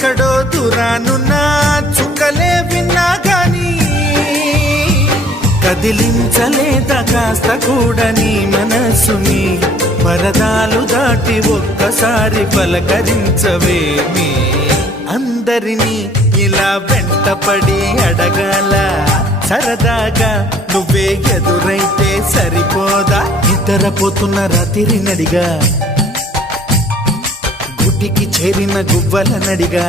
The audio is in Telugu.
ఎక్కడో దూరానున్నా చుక్కలే విన్నా గాని కదిలించలేదా కాస్త కూడా నీ మనసుని పరదాలు దాటి ఒక్కసారి పలకరించవేమి అందరినీ ఇలా వెంటపడి అడగాల సరదాగా నువ్వే ఎదురైతే సరిపోదా నిద్రపోతున్న రాత్రి నడిగా గుడ్డికి చేరిన గువ్వల నడిగా